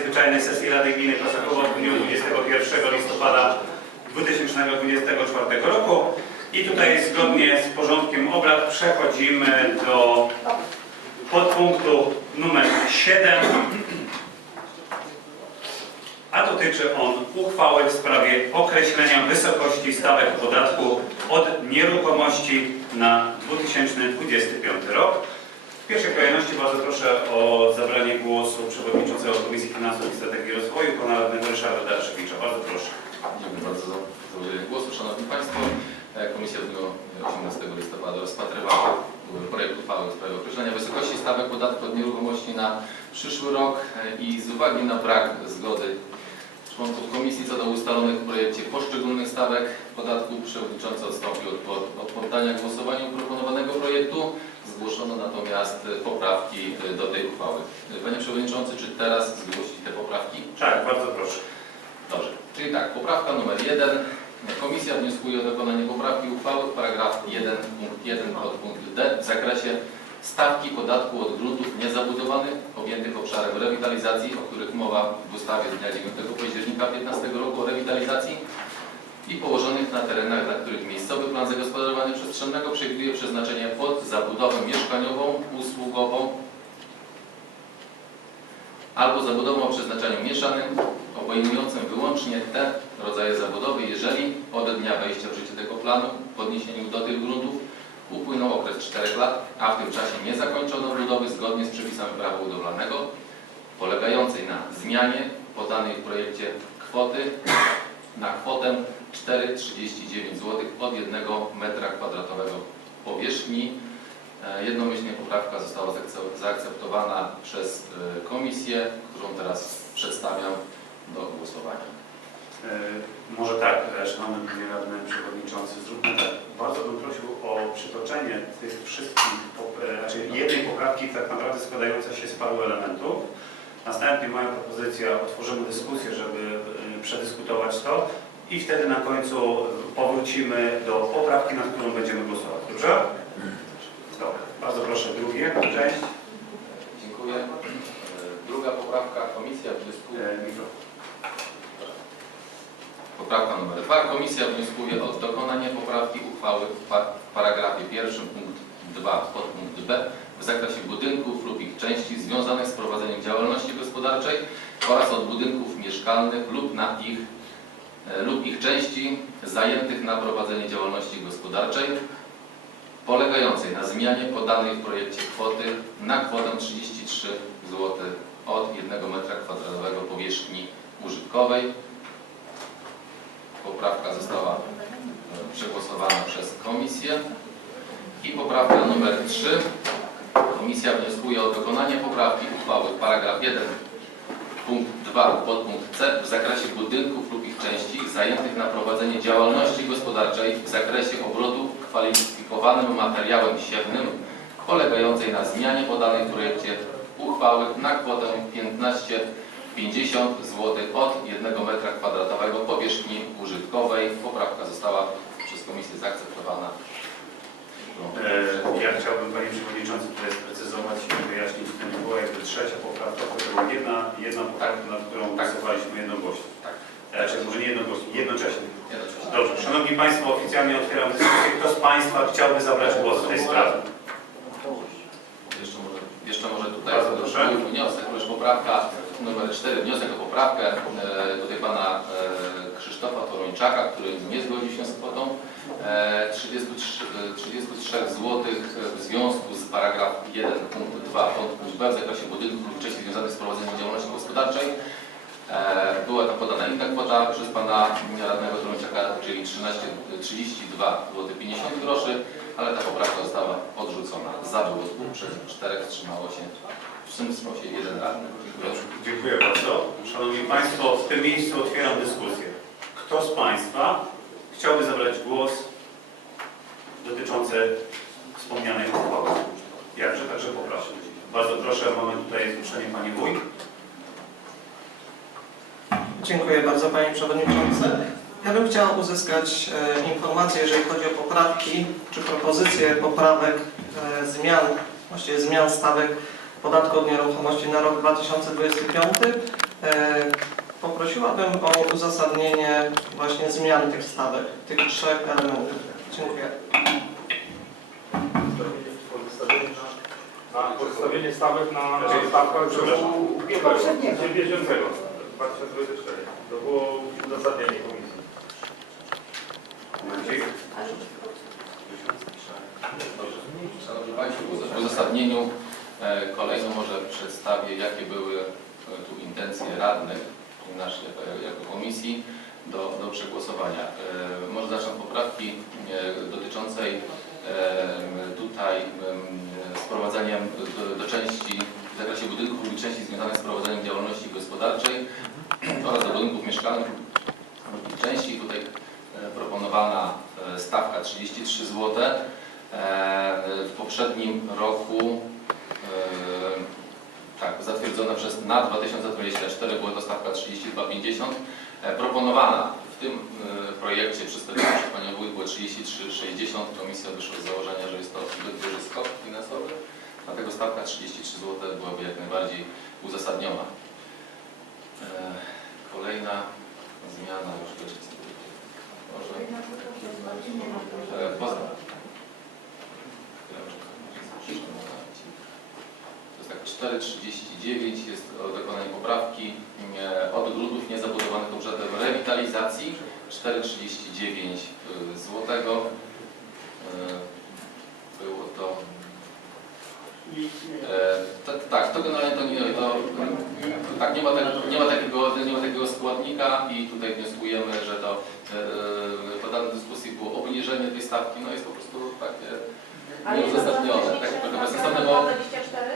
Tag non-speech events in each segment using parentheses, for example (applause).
zwyczajnej sesji Rady Gminy Kosakowo w dniu 21 listopada 2024 roku. I tutaj zgodnie z porządkiem obrad przechodzimy do podpunktu numer 7, a dotyczy on uchwały w sprawie określenia wysokości stawek podatku od nieruchomości na 2025 rok. W pierwszej kolejności bardzo proszę o zabranie głosu przewodniczącego Komisji Finansów i Strategii Rozwoju, pana radnego Ryszarda. Bardzo proszę. Dziękuję bardzo za udzielenie głosu. Szanowni Państwo, e, Komisja w dniu 18 listopada rozpatrywała projekt uchwały w sprawie określenia wysokości stawek podatku od nieruchomości na przyszły rok e, i z uwagi na brak zgody członków Komisji co do ustalonych w projekcie poszczególnych stawek podatku, przewodniczący odstąpił od, od, od poddania głosowaniu proponowanego projektu. Zgłoszono natomiast e, poprawki e, do tej uchwały. Panie Przewodniczący, czy teraz zgłosić te poprawki? Tak, bardzo proszę. Dobrze, czyli tak, poprawka numer 1. Komisja wnioskuje o dokonanie poprawki uchwały w paragraf 1 punkt 1 podpunkt D w zakresie stawki podatku od gruntów niezabudowanych objętych obszarem rewitalizacji, o których mowa w ustawie z dnia 9 października 2015 roku o rewitalizacji i położonych na terenach, na których miejscowy plan zagospodarowania przestrzennego przewiduje przeznaczenie pod zabudowę mieszkaniową, usługową albo zabudową o przeznaczeniu mieszanym, obejmującym wyłącznie te rodzaje zabudowy, jeżeli od dnia wejścia w życie tego planu w odniesieniu do tych gruntów upłynął okres 4 lat, a w tym czasie nie zakończono budowy zgodnie z przepisami prawa budowlanego, polegającej na zmianie podanej w projekcie kwoty na kwotę 4,39 zł od 1 metra kwadratowego powierzchni. E, Jednomyślnie poprawka została zaakce- zaakceptowana przez e, komisję, którą teraz przedstawiam do głosowania. E, Może tak, szanowny panie radny przewodniczący, zróbmy tak. Bardzo bym prosił o przytoczenie tych wszystkich, znaczy jednej poprawki tak naprawdę składającej się z paru elementów. Następnie moja propozycja, otworzymy dyskusję, żeby przedyskutować to i wtedy na końcu powrócimy do poprawki, nad którą będziemy głosować. Dobrze? Dobra. Bardzo proszę, drugie część. Dziękuję. Druga poprawka. Komisja wnioskuje. E. Poprawka numer dwa. Komisja wnioskuje o dokonanie poprawki uchwały w pa- w paragrafie pierwszym punkt 2 podpunkt B w zakresie budynków lub ich części związanych z prowadzeniem działalności gospodarczej oraz od budynków mieszkalnych lub na ich lub ich części zajętych na prowadzenie działalności gospodarczej polegającej na zmianie podanej w projekcie kwoty na kwotę 33 zł od 1 metra kwadratowego powierzchni użytkowej. Poprawka została e, przegłosowana przez komisję. I poprawka numer 3. Komisja wnioskuje o dokonanie poprawki uchwały paragraf 1 punkt 2 podpunkt C w zakresie budynków lub ich części zajętych na prowadzenie działalności gospodarczej w zakresie obrotu kwalifikowanym materiałem siewnym polegającej na zmianie podanej w projekcie uchwały na kwotę 15,50 zł od 1 metra kwadratowego powierzchni użytkowej. Poprawka została przez komisję zaakceptowana. E, Ja chciałbym Panie Przewodniczący tutaj sprecyzować i wyjaśnić, była jakby trzecia poprawka, była jedna, jedna poprawka, nad którą Tak. głosowaliśmy jednogłośnie. Tak. Czyli może nie jednogłośnie, jednocześnie. Jednocześnie. Dobrze, Szanowni Państwo, oficjalnie otwieram dyskusję. Kto z Państwa chciałby zabrać głos w tej sprawie? Jeszcze może, jeszcze może tutaj Bardzo proszę. mój wniosek, już poprawka numer 4, wniosek o poprawkę e, tutaj pana e, Krzysztofa Torończaka, który nie zgodził się z kwotą e, 33, e, 33 zł w związku z paragraf 1 punkt 2 punkt B w zakresie budynków części związanych z prowadzeniem działalności gospodarczej. E, Była tam podana inna kwota przez pana radnego Torończaka, czyli 13, 32 zł 50 groszy ale ta poprawka została odrzucona. Za było przeciw czterech, wstrzymało się. Wstrzymał się jeden radny. Dziękuję bardzo. Szanowni Państwo, w tym miejscu otwieram dyskusję. Kto z Państwa chciałby zabrać głos dotyczący wspomnianej uchwały? Jakże, także poproszę. Bardzo proszę, mamy tutaj zgłoszenie Pani Wójt. Dziękuję bardzo Panie Przewodniczący. Ja bym chciał uzyskać e, informację, jeżeli chodzi o poprawki czy propozycje poprawek, e, zmian, właściwie zmian stawek podatku od nieruchomości na rok 2025. E, Poprosiłabym o uzasadnienie właśnie zmian tych stawek, tych trzech elementów. Dziękuję. Na postawienie stawek na, stawkach ubiegłego, czyli bieżącego, 2024. To było uzasadnienie komisji. Szanowni Państwo, w uzasadnieniu e, kolejno może przedstawię, jakie były e, tu intencje radnych, i nasze jako, komisji do, do przegłosowania. E, Może zacznę od poprawki e, dotyczącej e, tutaj em, sprowadzaniem do, do części w zakresie budynków i części związanych z prowadzeniem działalności gospodarczej oraz do budynków mieszkalnych lub ich części. Tutaj e, proponowana e, stawka 33 zł. E, W poprzednim roku e, tak, zatwierdzona przez na 2024 była to stawka 32,50. E, Proponowana w tym e, projekcie przedstawionym przez Panią Wójt było 33,60. Komisja wyszła z założenia, że jest to zbyt duży skok finansowy, dlatego stawka 33 zł byłaby jak najbardziej uzasadniona. E, Kolejna zmiana już sobie. Może. E, Poza. Tak 4,39 jest o dokonanie poprawki e, od gruntów niezabudowanych obszarem rewitalizacji 4,39 złotego. E, Było to E, tak, tak, to generalnie to nie, to, tak, nie, ma tak, nie, ma takiego, nie ma takiego składnika i tutaj wnioskujemy, że to e, po danej dyskusji było obniżenie tej stawki, no jest po prostu takie nieuzasadnione, bo 24?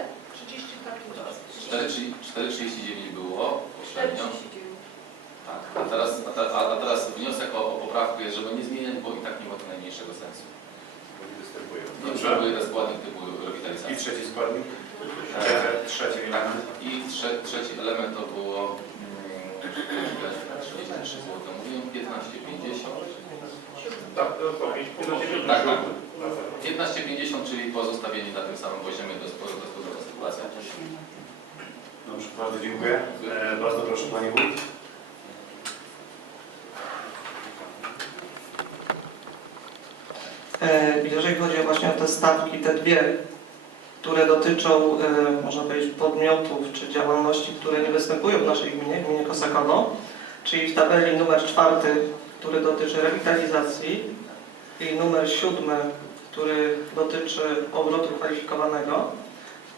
30 tak 4,39 było poprzednio. Tak, a teraz, a, a teraz wniosek o, o poprawkę jest, żeby nie zmieniać, bo i tak nie ma to najmniejszego sensu. Nie potrzebuje ten składnik typu I rewitalizacji. trzeci składnik. Trzeci- Trzeci element. I trze, trzeci element to było mm, 33 zł, mówiłem 15,50. Tak, to to 15 Tak, tak. 15,50, czyli pozostawienie na tym samym poziomie gospodarczej sytuacja. Dobrze, bardzo dziękuję. E, bardzo proszę Pani Wójt. E, Jeżeli chodzi o właśnie o te stawki, te dwie, które dotyczą, e, można powiedzieć, podmiotów czy działalności, które nie występują w naszej gminie, gminie Kosakowo, czyli w tabeli numer czwarty, który dotyczy rewitalizacji i numer siódmy, który dotyczy obrotu kwalifikowanego,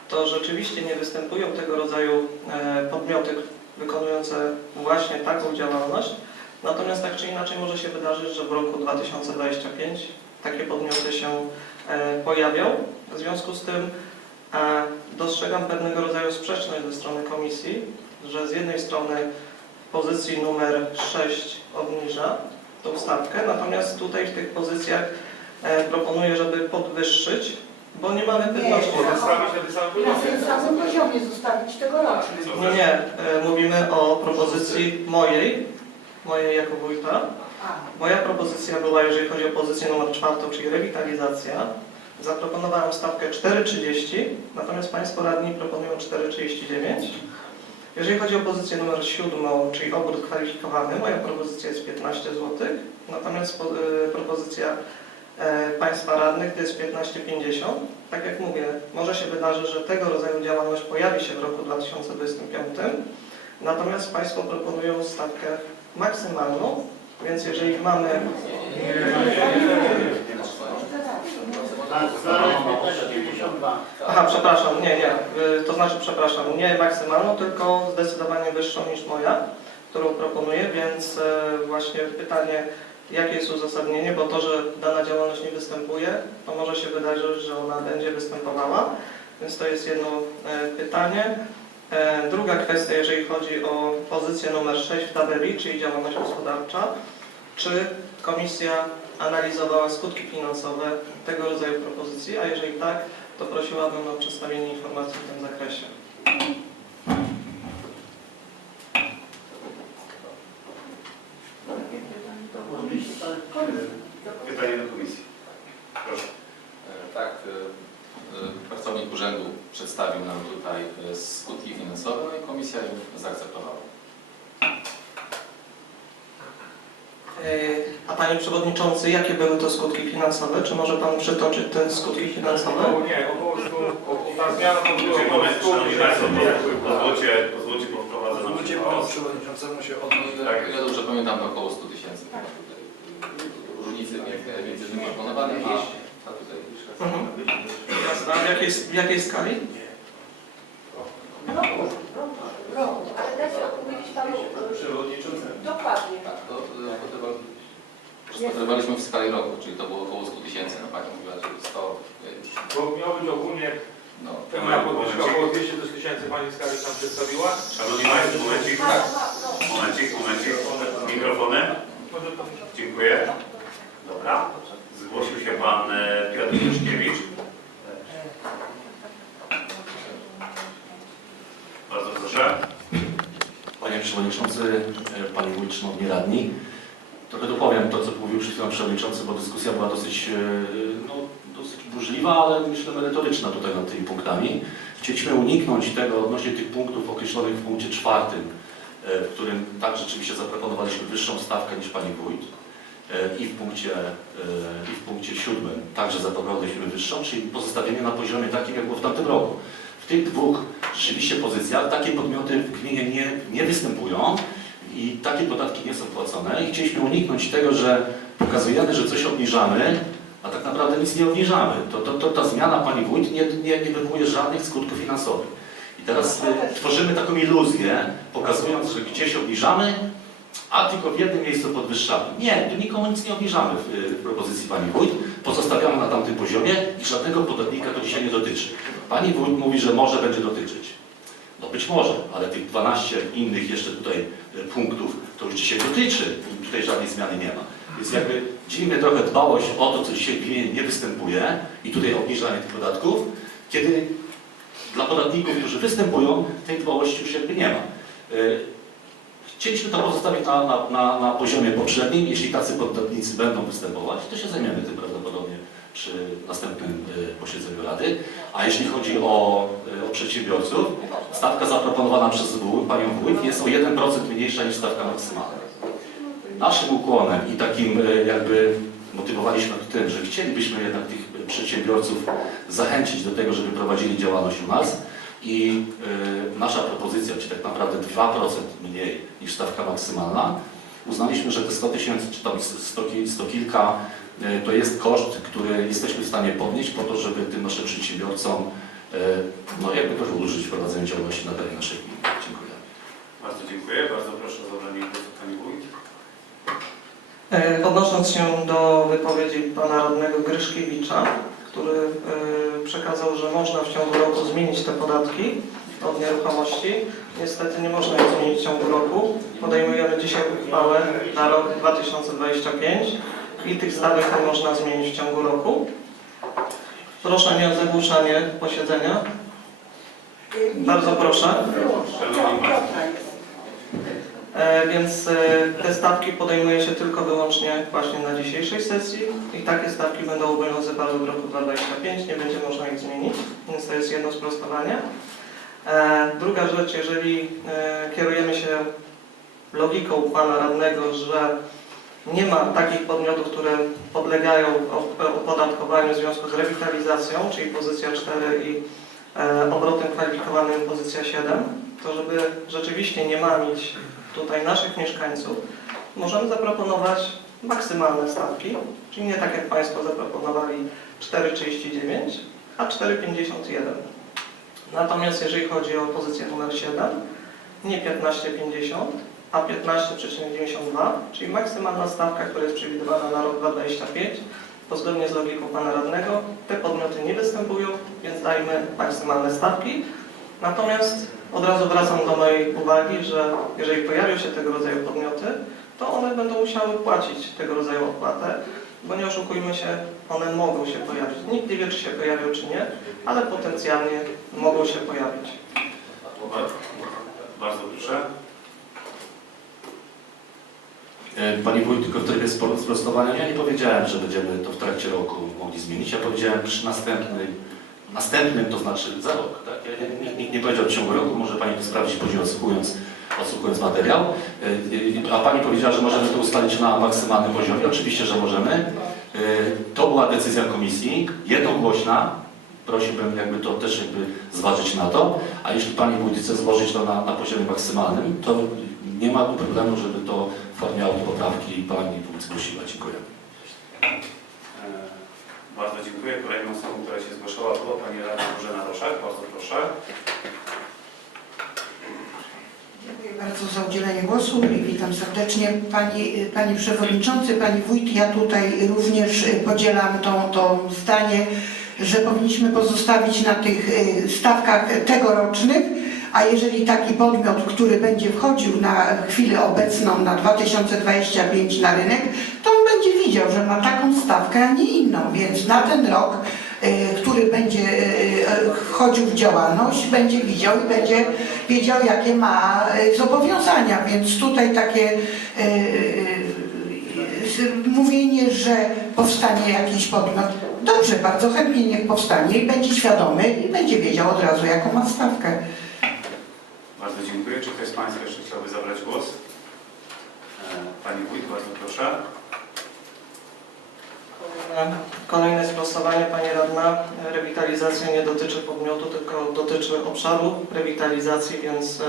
to rzeczywiście nie występują tego rodzaju e, podmioty wykonujące właśnie taką działalność. Natomiast tak czy inaczej może się wydarzyć, że w roku 2025 takie podmioty się e, pojawią. W związku z tym e, dostrzegam pewnego rodzaju sprzeczność ze strony komisji, że z jednej strony w pozycji numer 6 obniża tą stawkę, natomiast tutaj w tych pozycjach proponuję, żeby podwyższyć, bo nie mamy pewności. Zostawić na tym samym na poziomie. tym samym poziomie zostawić tegoroczny. Nie, nie, e, mówimy o propozycji mojej, mojej jako wójta. A, Moja propozycja była, jeżeli chodzi o pozycję numer czwartą, czyli rewitalizacja. Zaproponowałem stawkę 4,30, natomiast Państwo radni proponują 4,39. Jeżeli chodzi o pozycję numer siódmą, czyli obrót kwalifikowany, moja propozycja jest 15 zł, natomiast po, y, propozycja Państwa radnych to jest 15,50. Tak jak mówię, może się wydarzyć, że tego rodzaju działalność pojawi się w roku 2025, natomiast Państwo proponują stawkę maksymalną, więc jeżeli mamy Aha, przepraszam, nie, nie, y, to znaczy przepraszam, nie maksymalną, tylko zdecydowanie wyższą niż moja, którą proponuję, więc y, właśnie pytanie, jakie jest uzasadnienie, bo to, że dana działalność nie występuje, to może się wydarzyć, że ona będzie występowała, więc to jest jedno y, pytanie. E, Druga kwestia, jeżeli chodzi o pozycję numer 6 w tabeli, czyli działalność gospodarcza, czy komisja analizowała skutki finansowe tego rodzaju propozycji, a jeżeli tak, to prosiłabym o przedstawienie informacji w tym zakresie. Pytanie do komisji. Proszę. E, Tak, e, e, pracownik urzędu przedstawił nam tutaj komisja ją zaakceptowała. Yy, A Panie Przewodniczący, jakie były to skutki finansowe? Czy może Pan przytoczyć te skutki finansowe? Nie, około 100, o- ta zmiana to było około moment, 100 Szanowni Państwo, tysięcy. pozwólcie, pozwólcie powprowadzę na Pozwólcie panu przewodniczącemu się odnieść. Tak, ja dobrze pamiętam, to około 100 tysięcy. Różnicy między, tym proponowanym, a, a tutaj. Mhm. Jasne. A w jakiej, w jakiej skali? Roku, roku. Ale da się odpowiedzieć Panu y, dokładnie. Tak, to e, rozpatrywali- rozpatrywaliśmy w skali roku, czyli to było około 100 tysięcy, no Pani mówiła, że 100, e, Bo miało być ogólnie no. pewna podwyżka około 200 tysięcy Pani Skali tam przedstawiła. Szanowni Państwo, momencik, Tak, momencik, momencik. Mikrofony. Może to Dziękuję. Dobra. Zgłosił się Pan e, Piotr Mieszkiewicz. Bardzo proszę. Panie Przewodniczący, e, Panie Wójt, Szanowni Radni. Trochę dopowiem to, co mówił przed chwilą Przewodniczący, bo dyskusja była dosyć, e, no, dosyć burzliwa, ale myślę merytoryczna tutaj nad tymi punktami. Chcieliśmy uniknąć tego odnośnie tych punktów określonych w punkcie czwartym, e, w którym tak rzeczywiście zaproponowaliśmy wyższą stawkę niż Pani Wójt. E, I w, punkcie, I w punkcie siódmym także zaproponowaliśmy wyższą, czyli pozostawienie na poziomie takim, jak było w tamtym roku. W tych dwóch rzeczywiście pozycjach takie podmioty w gminie nie, nie występują i takie podatki nie są płacone i chcieliśmy uniknąć tego, że pokazujemy, że coś obniżamy, a tak naprawdę nic nie obniżamy. To, to, to ta zmiana Pani Wójt nie, nie, nie wywołuje żadnych skutków finansowych. I teraz y, tworzymy taką iluzję, pokazując, że gdzieś obniżamy, a tylko w jednym miejscu podwyższamy. Nie, tu nikomu nic nie obniżamy w, y, w propozycji Pani Wójt, pozostawiamy na tamtym poziomie i żadnego podatnika to dzisiaj nie dotyczy. Pani Wójt mówi, że może będzie dotyczyć. No być może, ale tych 12 innych jeszcze tutaj e, punktów to już dzisiaj dotyczy i tutaj żadnej zmiany nie ma. Więc jakby mnie trochę dbałość o to, co dzisiaj gminie nie występuje i tutaj obniżanie tych podatków, kiedy dla podatników, którzy występują, tej dbałości już jakby nie ma. E, Chcieliśmy to pozostawić na, na, na, na poziomie poprzednim. Jeśli tacy podatnicy będą występować, to się zajmiemy tym prawdopodobnie przy następnym e, posiedzeniu Rady. A jeśli chodzi o, e, o przedsiębiorców, stawka zaproponowana przez Panią Wójt jest o 1% mniejsza niż stawka maksymalna. Naszym ukłonem i takim e, jakby motywowaliśmy tym, że chcielibyśmy jednak tych przedsiębiorców zachęcić do tego, żeby prowadzili działalność u nas i e, nasza propozycja, czyli tak naprawdę 2% mniej niż stawka maksymalna, uznaliśmy, że te 100 tysięcy czy tam 100, ki- 100 kilka to jest koszt, który jesteśmy w stanie podnieść po to, żeby tym naszym przedsiębiorcom e, no jakby trochę ulżyć prowadzenie działalności na terenie naszej gminy. Dziękuję. Bardzo dziękuję. Bardzo proszę o zabranie głosu Pani Wójt. E, Odnosząc się do wypowiedzi pana radnego Gryszkiewicza, który e, przekazał, że można w ciągu roku zmienić te podatki od nieruchomości. Niestety nie można ich zmienić w ciągu roku. Podejmujemy dzisiaj uchwałę na rok 2025 i tych stawek nie można zmienić w ciągu roku. Proszę nie o zagłuszanie posiedzenia. Bardzo proszę. E, Więc e, te stawki podejmuje się tylko wyłącznie właśnie na dzisiejszej sesji i takie stawki będą obowiązywały w roku 2025, nie będzie można ich zmienić, więc to jest jedno sprostowanie. E, Druga rzecz, jeżeli e, kierujemy się logiką pana radnego, że nie ma takich podmiotów, które podlegają op- opodatkowaniu w związku z rewitalizacją, czyli pozycja 4 i e, obrotem kwalifikowanym pozycja 7, to żeby rzeczywiście nie mamić tutaj naszych mieszkańców, możemy zaproponować maksymalne stawki, czyli nie tak jak Państwo zaproponowali 4,39, a 4,51. Natomiast jeżeli chodzi o pozycję numer 7, nie 15,50, a 15,92, czyli maksymalna stawka, która jest przewidywana na rok 2025, bo zgodnie z logiką Pana Radnego, te podmioty nie występują, więc dajmy maksymalne stawki. Natomiast od razu wracam do mojej uwagi, że jeżeli pojawią się tego rodzaju podmioty, to one będą musiały płacić tego rodzaju opłatę, bo nie oszukujmy się, one mogą się pojawić. Nikt nie wie, czy się pojawią, czy nie, ale potencjalnie mogą się pojawić. Bardzo, proszę. E, Pani Wójt, tylko w trybie spro- sprostowania, ja nie powiedziałem, że będziemy to w trakcie roku mogli zmienić. Ja powiedziałem przy następnej następnym, to znaczy za rok. Tak? Ja, nikt, nie powiedział w ciągu roku, może Pani to sprawdzić później odsłuchując, odsłuchując materiał. Y, y, A Pani powiedziała, że możemy to ustalić na maksymalnym poziomie. Oczywiście, że możemy. To była decyzja komisji, jednogłośna. Prosiłbym jakby to też jakby zważyć na to. A jeśli Pani wójt chce złożyć to na, na poziomie maksymalnym, to nie ma problemu, żeby to formie autopoprawki Pani wójt zgłosiła. Dziękuję. E, Bardzo dziękuję. Kolejną osobą, która się zgłaszała była Pani Radna Bożena Roszak. Bardzo proszę. Dziękuję bardzo za udzielenie głosu i witam serdecznie. Pani, Panie Przewodniczący, Pani Wójt, ja tutaj również podzielam to, to zdanie, że powinniśmy pozostawić na tych y, stawkach tegorocznych, a jeżeli taki podmiot, który będzie wchodził na chwilę obecną, na 2025 na rynek, to on będzie widział, że ma taką stawkę, a nie inną, więc na ten rok y, który będzie y, y, wchodził w działalność, będzie widział i będzie wiedział, jakie ma zobowiązania, więc tutaj takie mówienie, że powstanie jakiś podmiot, dobrze, bardzo chętnie niech powstanie i będzie świadomy i będzie wiedział od razu, jaką ma stawkę. Czy ktoś z Państwa jeszcze chciałby zabrać głos? E, Pani Wójt, bardzo proszę. Kolejne- Kolejne sprostowanie, Pani Radna. Rewitalizacja nie dotyczy podmiotu, tylko dotyczy obszaru rewitalizacji, więc e,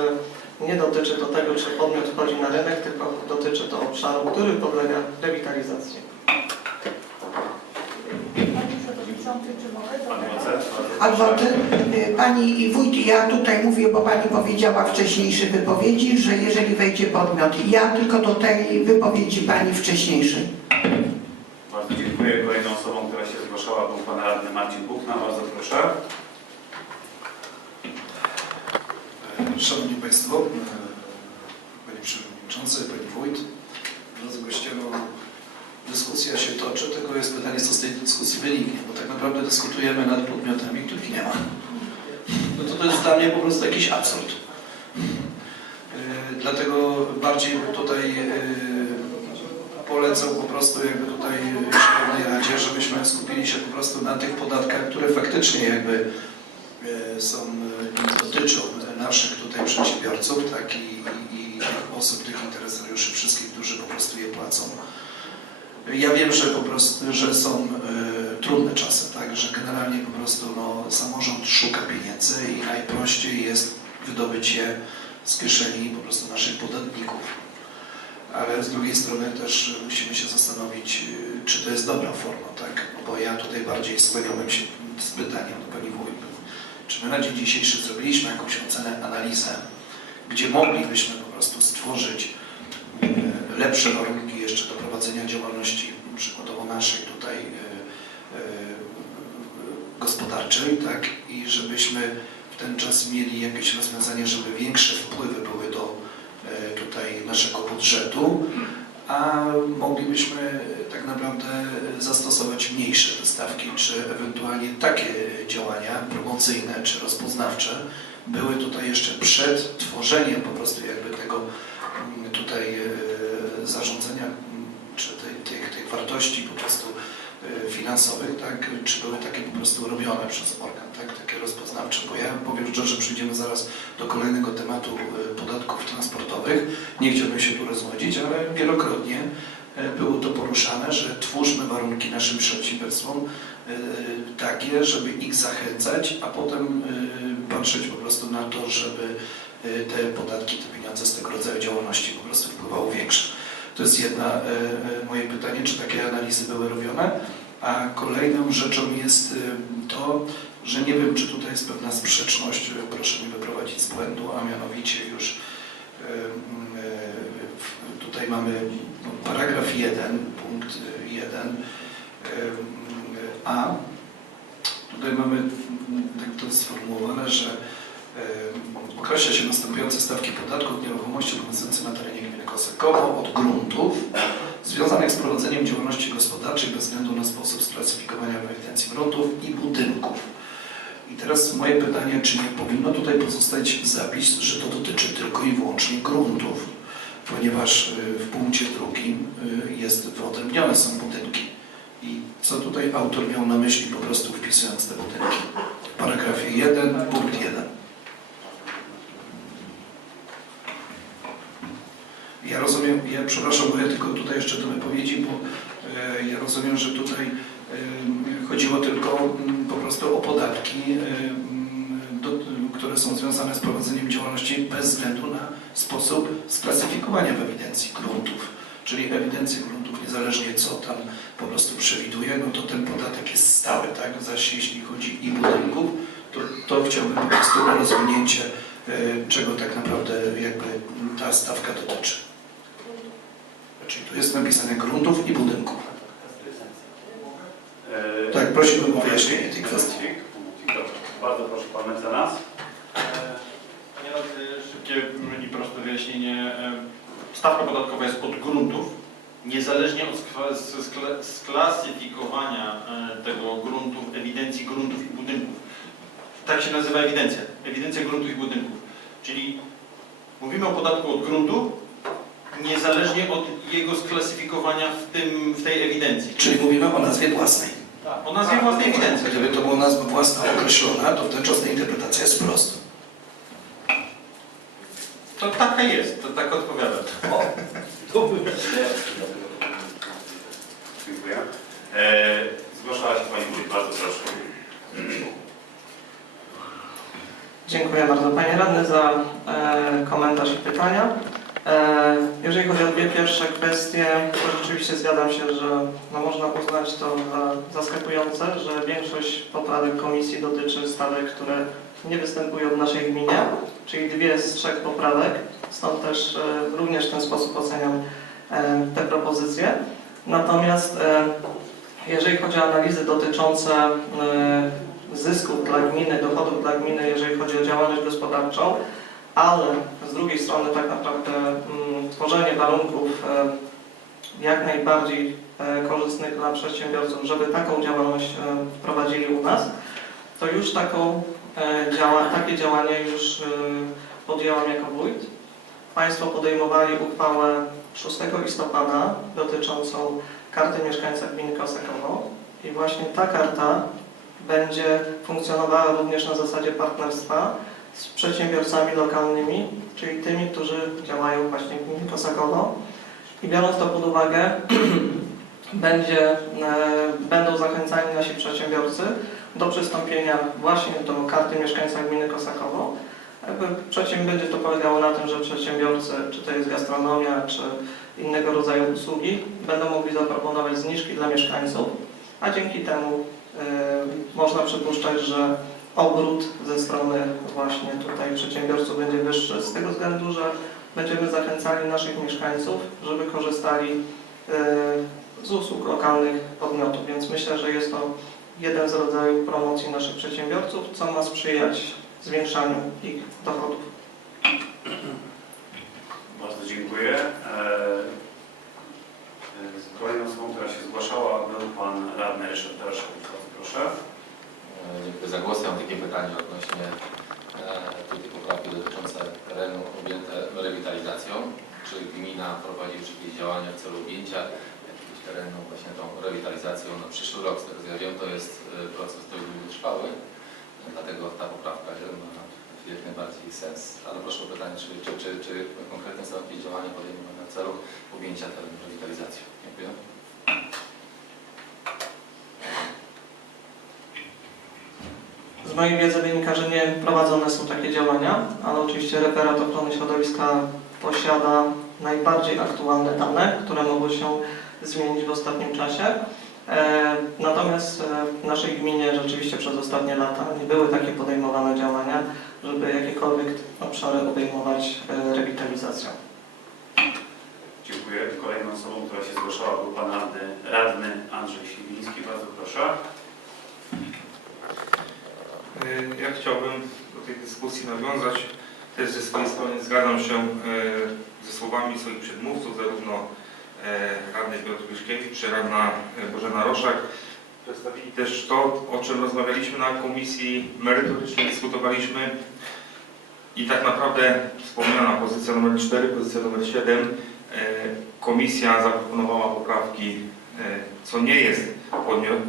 nie dotyczy to tego, czy podmiot wchodzi na rynek, tylko dotyczy to obszaru, który podlega rewitalizacji. Przewodniczący, czy mogę y, Pani Wójt, ja tutaj mówię, bo Pani powiedziała w wcześniejszej wypowiedzi, że jeżeli wejdzie podmiot, ja tylko do tej wypowiedzi Pani wcześniejszej. Bardzo dziękuję. Kolejną osobą, która się zgłaszała był Pan Radny Marcin Buchna. Bardzo proszę. Szanowni Państwo, e, Panie Przewodniczący, Pani Wójt, drodzy goście, dyskusja się toczy, tylko jest pytanie, co z tej dyskusji wyniknie, bo tak naprawdę dyskutujemy nad podmiotami, których nie ma. No to, to jest dla mnie po prostu jakiś absurd. E, Dlatego bardziej tutaj e, polecał po prostu jakby tutaj Szanownej Radzie, żebyśmy skupili się po prostu na tych podatkach, które faktycznie jakby e, są, e, dotyczą naszych tutaj przedsiębiorców, tak i, i, i osób, tych interesariuszy, wszystkich, którzy po prostu je płacą. Ja wiem, że po prostu, że są e, trudne czasy, tak, że generalnie po prostu no, samorząd szuka pieniędzy i najprościej jest wydobyć je z kieszeni po prostu naszych podatników. Ale z drugiej strony też musimy się zastanowić, y, czy to jest dobra forma, tak? Bo ja tutaj bardziej skłaniałbym się z pytaniem do Pani Wójt. Czy my na dzień dzisiejszy zrobiliśmy jakąś ocenę, analizę, gdzie moglibyśmy po prostu stworzyć y, lepsze warunki jeszcze do prowadzenia działalności, przykładowo naszej tutaj y, y, gospodarczej, tak? I żebyśmy w ten czas mieli jakieś rozwiązanie, żeby większe wpływy były do e, tutaj naszego budżetu, a moglibyśmy tak naprawdę zastosować mniejsze te stawki, czy ewentualnie takie działania promocyjne czy rozpoznawcze były tutaj jeszcze przed tworzeniem po prostu jakby tego mm, tutaj e, zarządzania mm, czy tej, tych, tych wartości po prostu e, finansowych, tak, czy były takie po prostu robione przez organ, tak, takie rozpoznawcze, bo ja powiem szczerze, przejdziemy zaraz do kolejnego tematu e, podatków transportowych, nie chciałbym się tu rozwodzić, ale wielokrotnie e, było to poruszane, że twórzmy warunki naszym przedsiębiorstwom takie, żeby ich zachęcać, a potem patrzeć po prostu na to, żeby te podatki, te pieniądze z tego rodzaju działalności po prostu wpływały większe. To jest jedna e, e, moje pytanie, czy takie analizy były robione. A kolejną rzeczą jest e, to, że nie wiem, czy tutaj jest pewna sprzeczność, proszę mnie wyprowadzić z błędu, a mianowicie już tutaj mamy no, paragraf 1, punkt 1 a. Tutaj mamy tak to sformułowane, że określa się następujące stawki podatku od nieruchomości obowiązujące na terenie gminy Kosakowo od gruntów związanych z prowadzeniem działalności gospodarczej bez względu na sposób sklasyfikowania w ewidencji gruntów i budynków. I teraz moje pytanie, czy nie powinno tutaj pozostać zapis, że to dotyczy tylko i wyłącznie gruntów, ponieważ y, w punkcie drugim y, jest wyodrębnione są budynki. I co tutaj autor miał na myśli po prostu wpisując te budynki? paragrafie 1, punkt 1. Ja rozumiem, ja przepraszam, bo ja tylko tutaj jeszcze do wypowiedzi, bo e, ja rozumiem, że tutaj e, chodziło tylko mm, po prostu o podatki, e, mm, które są związane z prowadzeniem działalności bez względu na sposób sklasyfikowania w ewidencji gruntów. Czyli ewidencja gruntów, niezależnie co tam po prostu przewiduje, no to ten podatek jest stały, tak? Zaś jeśli chodzi i budynków, to, to chciałbym po prostu rozwinięcie, czego tak naprawdę jakby ta stawka dotyczy. Czyli tu jest napisane gruntów i budynków. E, Tak, prosiłbym o wyjaśnienie tej kwestii. Bardzo proszę, pan mecenas. Panie radny, szybkie i proste wyjaśnienie. E, Stawka podatkowa jest od gruntów, niezależnie od sklasyfikowania tego gruntu, ewidencji gruntów i budynków. Tak się nazywa ewidencja. Ewidencja gruntów i budynków. Czyli mówimy o podatku od gruntu, niezależnie od jego sklasyfikowania w, tym, w tej ewidencji. Czyli mówimy o nazwie własnej. O nazwie własnej ewidencji. Gdyby to była nazwa własna określona, to wtenczas ta interpretacja jest prosta. To taka jest, to tak odpowiadam. Dziękuję. E, zgłaszała się Pani Wójt, bardzo proszę. Dziękuję bardzo Panie Radny za e, komentarz i pytania. E, jeżeli chodzi o dwie pierwsze kwestie, to rzeczywiście zgadzam się, że no, można uznać to za zaskakujące, że większość poprawek komisji dotyczy stawek, które nie występują w naszej gminie, czyli dwie z trzech poprawek. Stąd też e, również w ten sposób oceniam e, te propozycje. Natomiast jeżeli chodzi o analizy dotyczące zysków dla gminy, dochodów dla gminy, jeżeli chodzi o działalność gospodarczą, ale z drugiej strony tak naprawdę mm, tworzenie warunków e, jak najbardziej e, korzystnych dla przedsiębiorców, żeby taką działalność e, wprowadzili u nas, to już taką, działa, takie działanie już podjęłam jako wójt. Państwo podejmowali uchwałę 6 listopada dotyczącą karty mieszkańca gminy Kosakowo i właśnie ta karta będzie funkcjonowała również na zasadzie partnerstwa z przedsiębiorcami lokalnymi, czyli tymi, którzy działają właśnie w gminie Kosakowo. I biorąc to pod uwagę, (clears throat) będzie, e, będą zachęcani nasi przedsiębiorcy do przystąpienia właśnie do karty mieszkańca gminy Kosakowo. Jakby będzie to polegało na tym, że przedsiębiorcy, czy to jest gastronomia, czy innego rodzaju usługi, będą mogli zaproponować zniżki dla mieszkańców, a dzięki temu e, można przypuszczać, że obrót ze strony właśnie tutaj przedsiębiorców będzie wyższy z tego względu, że będziemy zachęcali naszych mieszkańców, żeby korzystali e, z usług lokalnych podmiotów, więc myślę, że jest to jeden z rodzajów promocji naszych przedsiębiorców, co ma sprzyjać zwiększaniu ich dochodów. Bardzo dziękuję. E, e, Kolejną osobą, która się zgłaszała, był Pan Radny Ryszard. Bardzo proszę. E, Dziękuję za głos. Ja mam takie pytanie odnośnie e, tej poprawki dotyczące terenu objęte rewitalizacją. Czy gmina prowadzi już jakieś działania w celu objęcia jakiegoś terenu właśnie tą rewitalizacją na przyszły rok? Z tego co ja wiem, to jest e, proces dość długotrwały, dlatego ta poprawka ma jak najbardziej sens. Ale proszę o pytanie, czy, czy, czy, czy konkretnie są jakieś działania podejmowane w celu objęcia terenu rewitalizacją? Dziękuję. Z mojej wiedzy wynika, że nie prowadzone są takie działania, ale oczywiście referat ochrony środowiska posiada najbardziej aktualne dane, które mogły się zmienić w ostatnim czasie. E, Natomiast e, w naszej gminie rzeczywiście przez ostatnie lata nie były takie podejmowane działania, żeby jakiekolwiek obszary obejmować e, rewitalizacją. Dziękuję. Kolejną osobą, która się zgłaszała, był Pan Radny, Radny Andrzej Śliwiński. Bardzo proszę. Y, Ja chciałbym do tej dyskusji nawiązać. Też ze swojej strony zgadzam się y, ze słowami swoich przedmówców, zarówno y, radny Piotr Wyszkiewicz, czy radna y, Bożena Roszak. Przedstawili też to, o czym rozmawialiśmy na komisji, merytorycznie dyskutowaliśmy i tak naprawdę wspomniana pozycja numer 4, pozycja numer 7, y, komisja zaproponowała poprawki, co nie jest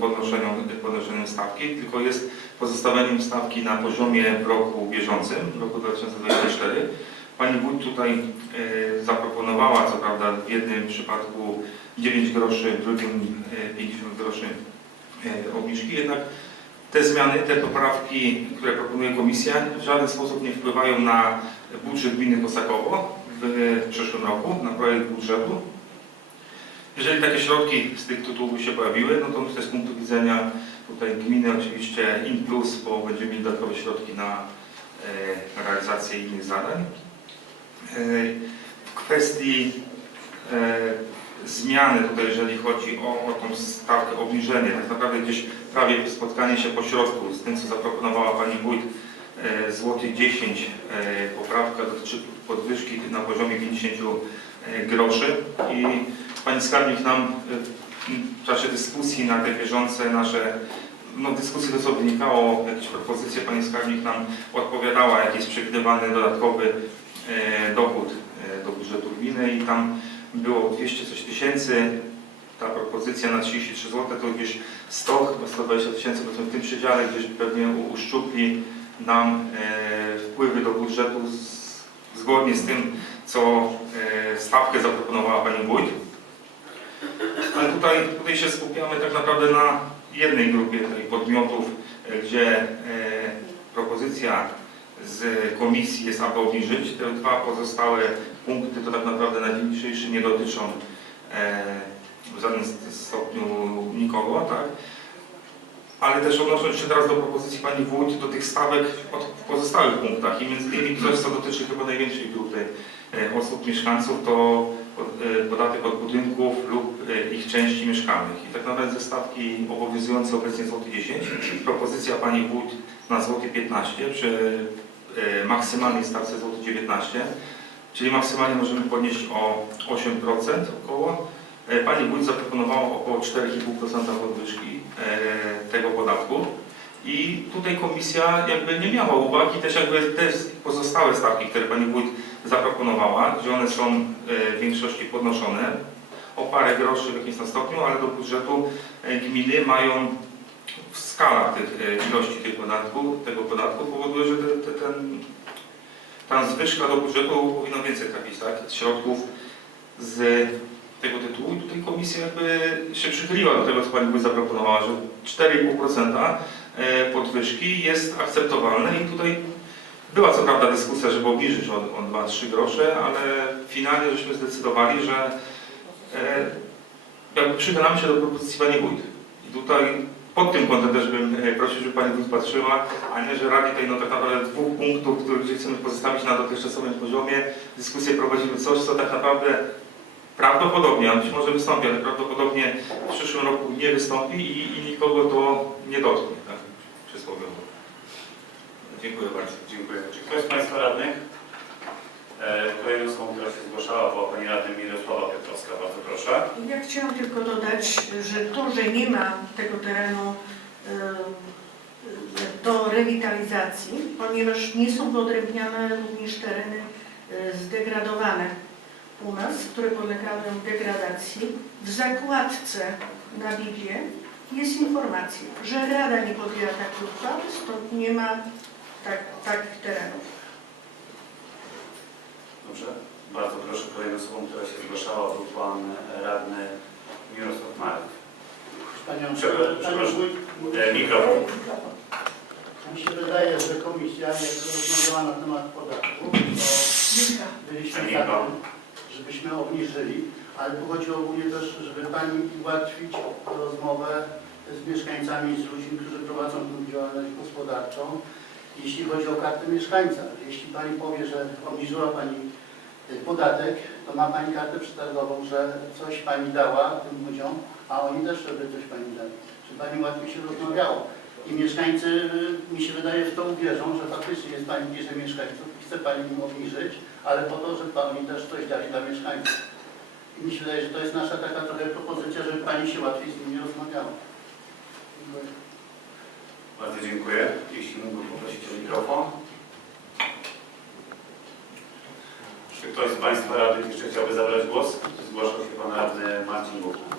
podnoszeniu, podnoszeniu stawki, tylko jest pozostawieniem stawki na poziomie roku bieżącym, roku 2024. Pani Wójt tutaj e, zaproponowała, co prawda w jednym przypadku 9 groszy, w drugim e, 50 groszy e, obniżki, jednak te zmiany, te poprawki, które proponuje Komisja w żaden sposób nie wpływają na budżet gminy Kosakowo w przyszłym roku, na projekt budżetu. Jeżeli takie środki z tych tytułów się pojawiły, no to myślę z punktu widzenia tutaj gminy oczywiście in plus, bo będziemy mieli dodatkowe środki na e, realizację innych zadań. E, W kwestii e, zmiany tutaj, jeżeli chodzi o, o tą stawkę, obniżenie, tak naprawdę gdzieś prawie spotkanie się po środku z tym, co zaproponowała Pani Wójt, złotych 10, e, poprawka dotyczy podwyżki na poziomie 50 e, groszy i Pani Skarbnik nam w czasie dyskusji na te bieżące nasze no, dyskusji to co wynikało, jakieś propozycje Pani Skarbnik nam odpowiadała, jaki jest przewidywany dodatkowy e, dochód e, do budżetu gminy i tam było 200 coś tysięcy, ta propozycja na 33 zł to gdzieś 100, chyba 120 tysięcy, bo w tym przedziale gdzieś pewnie uszczupli nam e, wpływy do budżetu z, zgodnie z tym, co e, stawkę zaproponowała Pani Wójt. Ale tutaj, tutaj się skupiamy tak naprawdę na jednej grupie tej podmiotów, e, gdzie e, propozycja z komisji jest, aby obniżyć. Te dwa pozostałe punkty to tak naprawdę na dzień dzisiejszy nie dotyczą e, w żadnym stopniu nikogo, tak? Ale też odnosząc się teraz do propozycji Pani Wójt, do tych stawek od, w pozostałych punktach i między innymi coś, co dotyczy chyba największej grupy e, osób, mieszkańców, to podatek od budynków lub e, ich części mieszkalnych. I tak naprawdę ze stawki obowiązującej obecnie złoty 10, propozycja Pani Wójt na złoty 15 przy e, maksymalnej stawce złoty 19, czyli maksymalnie możemy podnieść o 8% około. E, Pani Wójt zaproponowała około 4,5% podwyżki e, tego podatku. I tutaj komisja jakby nie miała uwagi, też jakby te pozostałe stawki, które Pani Wójt zaproponowała, gdzie one są e, w większości podnoszone o parę groszy w jakimś tam stopniu, ale do budżetu e, gminy mają w skalach tych e, ilości tych podatku, tego podatku powoduje, że te, te, ten, ta zwyżka do budżetu powinno więcej trafić, tak? Środków z tego tytułu i tutaj komisja jakby się przychyliła do tego, co Pani Wójt zaproponowała, że 4,5% e, podwyżki jest akceptowalne i tutaj była co prawda dyskusja, żeby obniżyć o, o 2-3 grosze, ale finalnie żeśmy zdecydowali, że e, jakby przychylamy się do propozycji Pani Wójt. I tutaj pod tym kątem też bym e, prosił, żeby Pani Wójt patrzyła, a nie, że radni tutaj no tak naprawdę dwóch punktów, gdzie chcemy pozostawić na dotychczasowym poziomie, dyskusję prowadzimy coś, co tak naprawdę prawdopodobnie, a być może wystąpi, ale prawdopodobnie w przyszłym roku nie wystąpi i, i nikogo to nie dotknie, tak przysłowiowo. Dziękuję bardzo. Dziękuję. Czy ktoś z Państwa radnych? E, Kolejną osobą, która się zgłaszała, była Pani Radna Mirosława Piotrowska. Bardzo proszę. Ja chciałam tylko dodać, że to, że nie ma tego terenu e, do rewitalizacji, ponieważ nie są wyodrębniane również tereny e, zdegradowane u nas, które podlegały degradacji. W zakładce na Biblię jest informacja, że Rada nie podjęła takiej uchwały, stąd nie ma tak, takich terenów. Dobrze. Bardzo proszę. Kolejną osobą, która się zgłaszała, był Pan Radny Mirosław Marek. Panią, Przepraszam, Panią przepraszam. E, Mikrofon. mi się wydaje, że komisja, jak rozmawiała na temat podatku, to byliśmy za tym, żebyśmy obniżyli, ale tu chodzi ogólnie też, żeby Pani ułatwić rozmowę z mieszkańcami, z ludźmi, którzy prowadzą tę działalność gospodarczą, jeśli chodzi o kartę mieszkańca. Jeśli Pani powie, że obniżyła Pani y, podatek, to ma Pani kartę przetargową, że coś Pani dała tym ludziom, a oni też żeby coś Pani dali. Żeby Pani łatwiej się rozmawiało. I mieszkańcy, y, mi się wydaje, w to uwierzą, że faktycznie jest Pani bliżej mieszkańców i chce Pani im obniżyć, ale po to, żeby Pani też coś dali dla mieszkańców. I mi się wydaje, że to jest nasza taka trochę propozycja, żeby Pani się łatwiej z nimi rozmawiała. Dziękuję. Bardzo dziękuję. Jeśli mógłbym poprosić o mikrofon. Czy ktoś z Państwa radnych jeszcze chciałby zabrać głos? Zgłaszał się Pan Radny Marcin Buchman.